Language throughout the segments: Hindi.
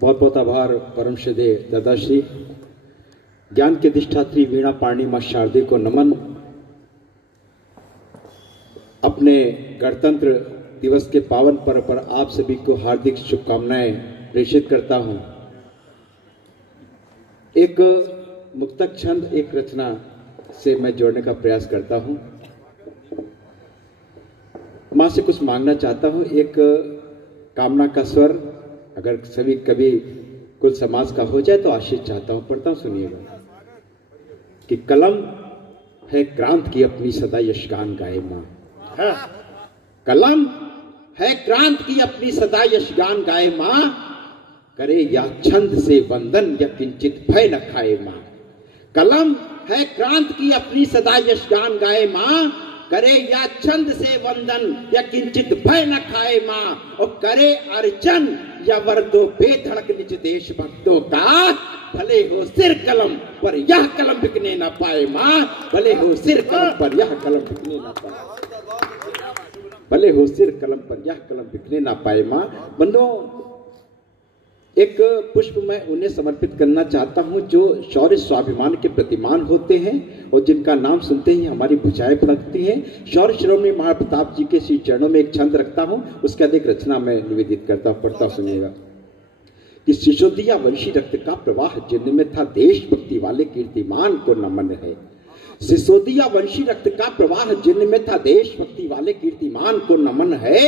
बहुत बहुत आभार परम श्रद्धेय दादाश्री। ज्ञान के अधिष्ठात्री वीणा पाणी मां शारदे को नमन। अपने गणतंत्र दिवस के पावन पर्व पर आप सभी को हार्दिक शुभकामनाएं प्रेषित करता हूं। एक मुक्तक छंद, एक रचना से मैं जोड़ने का प्रयास करता हूं। मां से कुछ मांगना चाहता हूं। एक कामना का स्वर अगर सभी कभी कुल समाज का हो जाए तो आशीष चाहता हूं। पढ़ता हूं, सुनिएगा कि कलम है क्रांत की अपनी सदा यशगान गाए मां। कलम है क्रांत की अपनी सदा यशगान गाए मां, करे या छंद से वंदन या किंचित भय न खाए मां। कलम है क्रांत की अपनी सदा यशगान गाए मां, करे या छंद से वंदन या किंचित भय न खाए मां। और करे अर्चन या वर्दो बेधड़क निज देश भक्तों का, भले हो सिर कलम पर यह कलम बिकने न पाए मां। भले हो सिर कलम पर यह कलम बिकने न पाए, भले हो सिर कलम पर यह कलम बिकने न पाए मां। बंधुओं, एक पुष्प मैं उन्हें समर्पित करना चाहता हूं जो शौर्य स्वाभिमान के प्रतिमान होते हैं और जिनका नाम सुनते ही हमारी भुजाएं फड़कती हैं। शौर्य शिरोमणि महाराणा प्रताप जी के श्री चरणों में एक छंद रखता हूं, उसके अधिक रचना मैं निवेदित करता हूं। पढ़ता सुनिएगा कि सिसोदिया वंशी रक्त का प्रवाह जिनमें था देशभक्ति वाले कीर्तिमान को नमन है। सिसोदिया वंशी रक्त का प्रवाह जिनमें था देशभक्ति वाले कीर्तिमान को नमन है।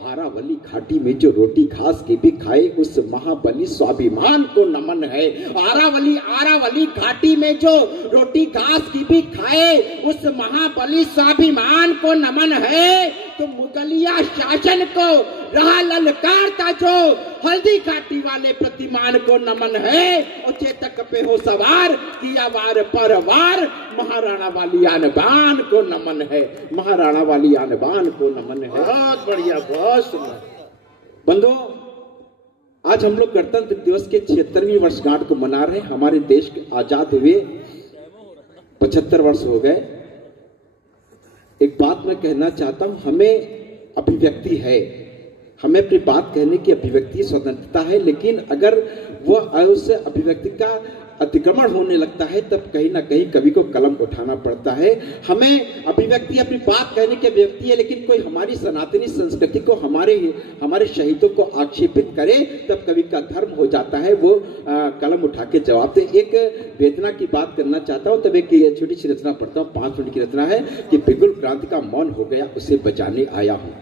आरावली घाटी में जो रोटी घास की भी खाए उस महाबली स्वाभिमान को नमन है। आरावली घाटी में जो रोटी घास की भी खाए उस महाबली स्वाभिमान को नमन है। तो मुगलिया शासन को रहा ललकारता जो हल्दी घाटी वाले प्रतिमान को नमन है। और चेतक पे हो सवार किया वार पर वार, महाराणा वाली आनबान को नमन है। महाराणा वाली आनबान को नमन है। बहुत बढ़िया, बहुत सुंदर। बंधुओं, आज हम लोग गणतंत्र दिवस के 76वीं वर्षगांठ को मना रहे हैं। हमारे देश के आजाद हुए 75 वर्ष हो गए। एक बात मैं कहना चाहता हूं, हमें अभिव्यक्ति है, हमें अपनी बात कहने की अभिव्यक्ति स्वतंत्रता है, लेकिन अगर वह उस अभिव्यक्ति का अतिक्रमण होने लगता है तब कहीं ना कहीं कवि को कलम उठाना पड़ता है। हमें अभिव्यक्ति, अपनी बात कहने की अभिव्यक्ति है, लेकिन कोई हमारी सनातनी संस्कृति को, हमारे शहीदों को आक्षेपित करे तब कवि का धर्म हो जाता है वो कलम उठा के जवाब दे। एक वेदना की बात करना चाहता हूं, तब एक छोटी सी रचना पढ़ता हूं। 5 मिनट की रचना है कि बिगुल क्रांति का मौन हो गया उसे बजाने आया हूं।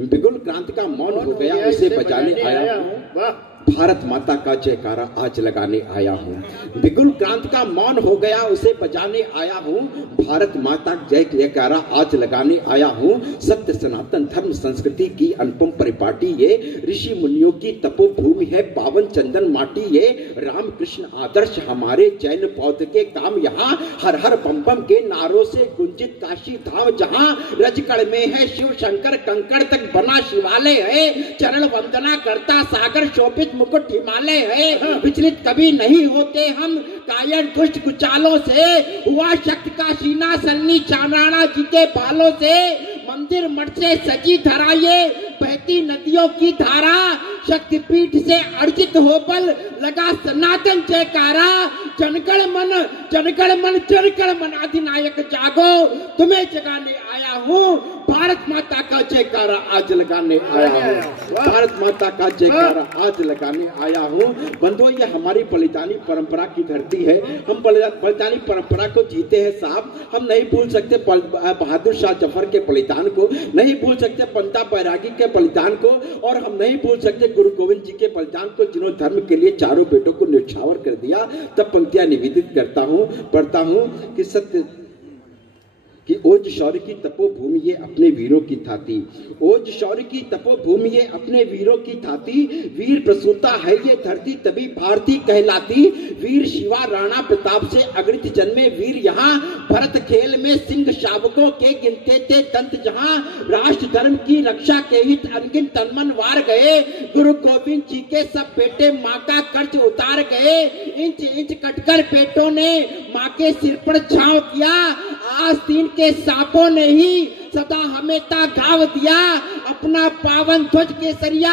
बिगुल क्रांति का मौन हो गया उसे बजाने आया हूं। भारत माता का जयकारा आज लगाने आया हूं। बिगुल क्रांति का मौन हो गया उसे बजाने आया हूं। भारत माता जयकारा आज लगाने आया हूं। सत्य सनातन धर्म संस्कृति की अनुपम परिपाटी ये, ऋषि मुनियों की तपोभूमि है पावन चंदन माटी ये। राम कृष्ण आदर्श हमारे जैन बौद्ध के काम यहाँ, हर हर बम बम के नारों से गुंजित काशी धाम जहाँ। रजकड़ में है शिव शंकर, कंकड़ तक बना शिवालय है। चरण वंदना करता सागर शोभित मुकुट हिमालय है। विचलित कभी नहीं होते हम कायर दुष्ट कुचालों से, हुआ शक्ति का सीना सन्नी चांद्राणा जी के बालों से। मंदिर मठ से सजी धरा ये बहती नदियों की धारा, शक्तिपीठ से अर्जित हो बल लगा सनातन जयकारा। जनगण मन जनगण मन जनगण मन अधिनायक जागो, तुम्हें जगाने आया हूँ। भारत माता का जयकारा आज लगाने आया हूँ। भारत माता का जयकारा आज लगाने आया हूँ। बंधुओं, ये हमारी बलिदानी परंपरा की धरती है। हम बलिदानी परंपरा को जीते हैं साहब। हम नहीं भूल सकते बहादुर शाह जफर के बलिदान को, नहीं भूल सकते पंता बैरागी के बलिदान को, और हम नहीं भूल सकते गुरु गोविंद जी के बलिदान को जिन्होंने धर्म के लिए चारों बेटों को न्यौछावर कर दिया। तब पंक्तियां निवेदित करता हूं, पढ़ता हूं कि सत्य कि ओज शौर्य की तपोभूमि ये अपने वीरों की थाती। ओज शौर्य की तपोभूमि ये अपने वीरों की थाती। वीर प्रसूता है ये धरती तभी भारती कहलाती। वीर शिवा राणा प्रताप से अगणित जन्मे वीर यहाँ, भरत खेल में सिंह शावकों के गिनते थे दंत जहाँ। राष्ट्र धर्म की रक्षा के हित अनगिन तनमन वार गए। गुरु गोविंद जी के सब बेटे माँ का कर्ज उतार गए। इंच इंच कटकर बेटों ने माँ के सिर पर छांव किया। आस्तीन के सांपों ने ही सदा हमें ता घाव दिया। अपना पावन ध्वज केसरिया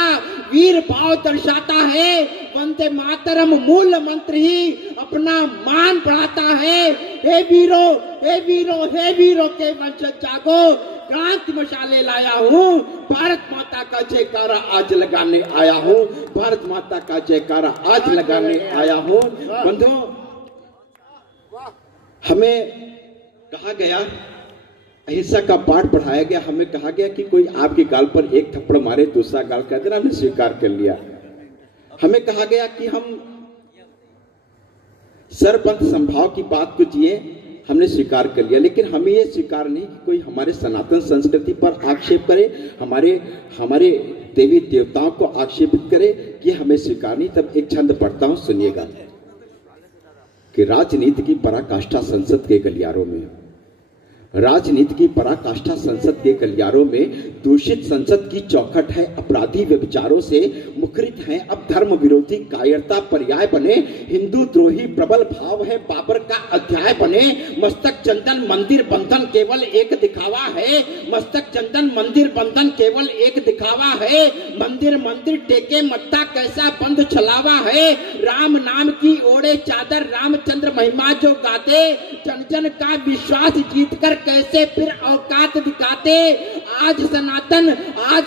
वीर भाव दर्शाता है। वंदे मातरम मूल मंत्र ही अपना मान बढ़ाता है। हे वीरों, हे वीरों, हे वीरों के वंशज जागो, क्रांति मशाले लाया हूँ, भारत माता का जयकारा आज लगाने आया हूँ, भारत माता का जयकारा आज लगाने आया हूँ। बंधुओं, हमें कहा गया, अहिंसा का पाठ पढ़ाया गया, हमें कहा गया कि कोई आपके गाल पर एक थप्पड़ मारे दूसरा गाल कह देना, हमने स्वीकार कर लिया। हमें कहा गया कि हम सरपंथ संभाव की बात को जिए, हमने स्वीकार कर लिया। लेकिन हमें यह स्वीकार नहीं कि कोई हमारे सनातन संस्कृति पर आक्षेप करे, हमारे देवी देवताओं को आक्षेपित करे, ये हमें स्वीकार नहीं। तब एक छंद पढ़ता हूं, सुनिएगा कि राजनीति की पराकाष्ठा संसद के गलियारों में, राजनीति की पराकाष्ठा संसद के गलियारों में दूषित संसद की चौखट है, अपराधी व्यभिचारों से मुखरित हैं अब धर्म विरोधी कायरता पर्याय बने, हिंदू द्रोही प्रबल भाव है बाबर का अध्याय बने, मस्तक चंदन मंदिर बंधन केवल एक दिखावा है, मस्तक चंदन मंदिर बंधन केवल एक दिखावा है, मंदिर मंदिर टेके मत्ता कैसा बंद छलावा है, राम नाम की ओढ़े चादर रामचंद्र महिमा जो गाते, जन जन का विश्वास जीत कर कैसे फिर औकात दिखाते, आज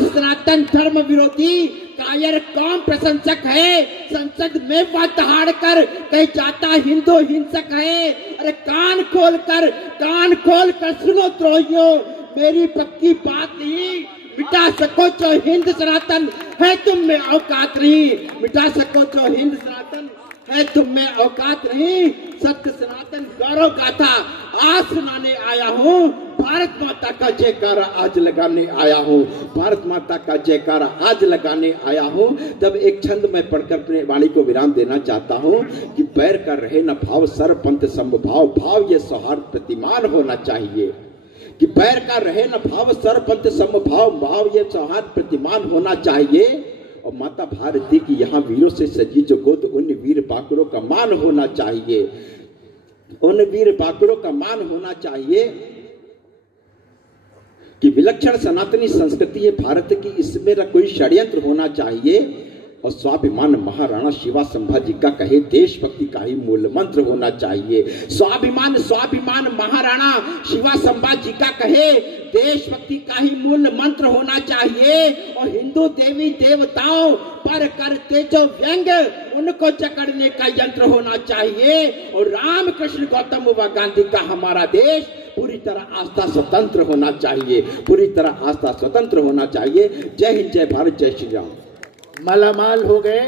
सनातन धर्म विरोधी कायर कौन प्रशंसक है, संसद में वह दहाड़ कर कह जाता हिंदू हिंसक है। अरे कान खोल कर सुनो द्रोहियों, मेरी पक्की बात नहीं, मिटा सको जो हिंद सनातन है तुम में औकात नहीं, मिटा सको जो हिंद सनातन है तुम में औकात नहीं, सत्य सनातन गौरव गाथा आज सुनाने आया हूँ, भारत माता का जयकारा आज लगाने आया हूँ, भारत माता का जयकारा आज लगाने आया हूँ। तब एक छंद में पढ़कर अपने वाणी को विराम देना चाहता हूँ कि पैर का रहे न भाव सरपंथ समभाव, भाव ये सौहार्द प्रतिमान होना चाहिए, कि पैर का रहे न भाव सरपंथ समभाव, भाव ये सौहार्द प्रतिमान होना चाहिए। और माता भारती की यहाँ वीरों से सजी जो गोद, उन वीर बाकुरों का मान होना चाहिए, उन वीर बाकुरों का मान होना चाहिए कि विलक्षण सनातनी संस्कृति है भारत की, इसमें न कोई षड्यंत्र होना चाहिए। और स्वाभिमान महाराणा शिवा संभाजी का कहे देशभक्ति का ही मूल मंत्र होना चाहिए, स्वाभिमान महाराणा शिवा संभाजी का कहे देशभक्ति का ही मूल मंत्र होना चाहिए। और हिंदू देवी देवताओं पर करते जो व्यंग, उनको जकड़ने का यंत्र होना चाहिए। और रामकृष्ण गौतम व गांधी का हमारा देश पूरी तरह आस्था स्वतंत्र होना चाहिए, पूरी तरह आस्था स्वतंत्र होना चाहिए। जय हिंद, जय भारत, जय श्री राम। मालामाल हो गए।